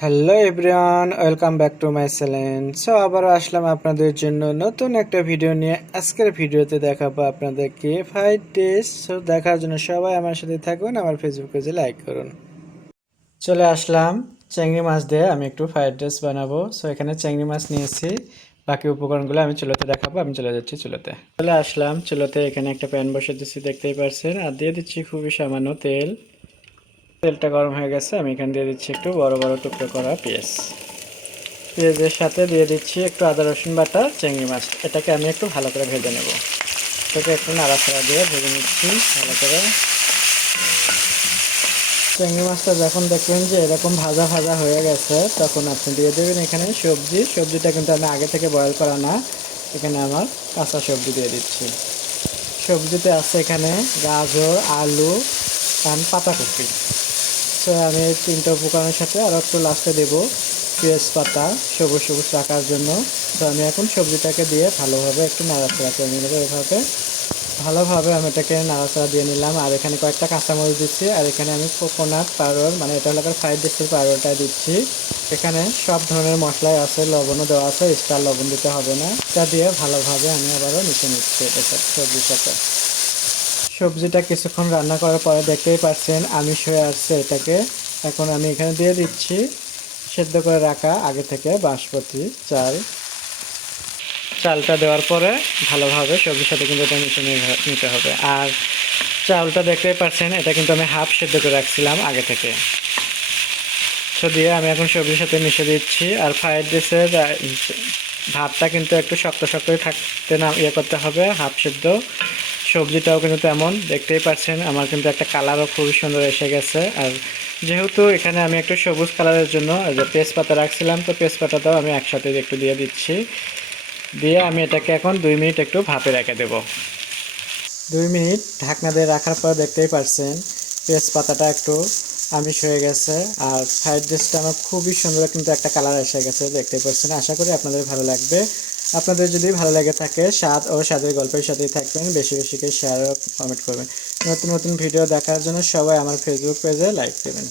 Hello everyone welcome back to my channel so আবারও আসলাম আপনাদের জন্য নতুন একটা ভিডিও নিয়ে। আজকের ভিডিওতে দেখাবো আপনাদেরকে ফাইভ ডেজ সো দেখার জন্য সবাই আমার সাথে থাকুন, আমার ফেসবুক পেজে লাইক করুন। চলে আসলাম। চিংড়ি মাছ দিয়ে আমি একটু ফ্রাইড রাইস বানাবো। সো এখানে চিংড়ি মাছ নিয়েছি। বাকি উপকরণগুলো আমি চুলোতে দেখাবো, আমি চলে যাচ্ছি চুলোতে। চলে আসলাম। চুলোতে এখানে একটা প্যান বসে দিচ্ছি, দেখতেই পারছেন। আর দিয়ে দিচ্ছি খুবই সামান্য তেল। তেলটা গরম হয়ে গেছে, আমি এখানে দিয়ে দিচ্ছি একটু বড় বড় টুকরো করা পেঁয়াজ। পেঁয়াজের সাথে দিয়ে দিচ্ছি একটু আদা, রসুন বাটা, চিংড়ি মাছ। এটাকে আমি একটু ভালো করে ভেজে নেব। এটাকে একটু নাড়াচাড়া দিয়ে ভেজে নিচ্ছি ভালো করে। চিংড়ি মাছটা যখন দেখবেন যে এরকম ভাজা ভাজা হয়ে গেছে, তখন আপনি দিয়ে দেবেন এখানে সবজি। সবজিটা কিন্তু আমি আগে থেকে বয়েল করা না, এখানে আমার কাঁচা সবজি দিয়ে দিচ্ছি। সবজিতে আছে এখানে গাজর, আলু পাতাকপি। তো আমি তিনটা উপকরণের সাথে আরও একটু লাস্টে দেবো পেঁয়াজ পাতা, সবুজ সবুজ রাখার জন্য। তো আমি এখন সবজিটাকে দিয়ে ভালোভাবে একটু নাড়াচাড়া করে নেব এভাবে। ভালোভাবে আমি এটাকে নাড়াচাড়া দিয়ে নিলাম। আর এখানে কয়েকটা কাঁচামরিচ দিচ্ছি, আর এখানে আমি কোকোনাট পাউডার মানে এটা হলো ফ্রাইড রাইসের পাউডারটা দিচ্ছি। এখানে সব ধরনের মশলাই আছে, লবণও দেওয়া আছে স্টার লবণ দিতে হবে না। এটা দিয়ে ভালোভাবে আমি আবারও মিশে নিচ্ছি এটা সবজির সাথে। সবজিটা কিছুক্ষণ রান্না করার পরে দেখতেই পাচ্ছেন আমিষ হয়ে আসছে এটাকে। এখন আমি এখানে দিয়ে দিচ্ছি সেদ্ধ করে রাখা আগে থেকে বাঁশপতি, চাল। চালটা দেওয়ার পরে ভালোভাবে সবজির সাথে কিন্তু এটা মিশে নিতে হবে। আর চালটা দেখতেই পাচ্ছেন, এটা কিন্তু আমি হাফ সেদ্ধ করে রাখছিলাম আগে থেকে। তো দিয়ে আমি এখন সবজির সাথে মিশে দিচ্ছি। আর ফ্রাইড রাইসের ভাতটা কিন্তু একটু শক্ত শক্তই থাকতে না ইয়ে করতে হবে, হাফ সেদ্ধ। সবজিটাও কিন্তু তেমন, দেখতেই পাচ্ছেন, আমার কিন্তু একটা কালারও খুবই সুন্দর এসে গেছে। আর যেহেতু এখানে আমি একটু সবুজ কালারের জন্য যে তেজপাতা রাখছিলাম, তো তেজপাতাটাও আমি একসাথে একটু দিয়ে দিচ্ছি। দিয়ে আমি এটাকে এখন দুই মিনিট একটু ভাপে রেখে দেব। দুই মিনিট ঢাকনা দিয়ে রাখার পর দেখতেই পাচ্ছেন, তেজপাতাটা একটু আমিষ হয়ে গেছে। আর ফ্রাইড রাইসটা আমার খুবই সুন্দর কিন্তু একটা কালার এসে গেছে দেখতে পাচ্ছেন। আশা করি আপনাদের ভালো লাগবে। আপনাদের যদি ভালো লাগে থাকে, স্বাদ ও স্বাদের গল্পের সাথেই থাকবেন। বেশি বেশি করে শেয়ার ও কমেন্ট করবেন। নতুন নতুন ভিডিও দেখার জন্য সবাই আমার ফেসবুক পেজে লাইক দেবেন।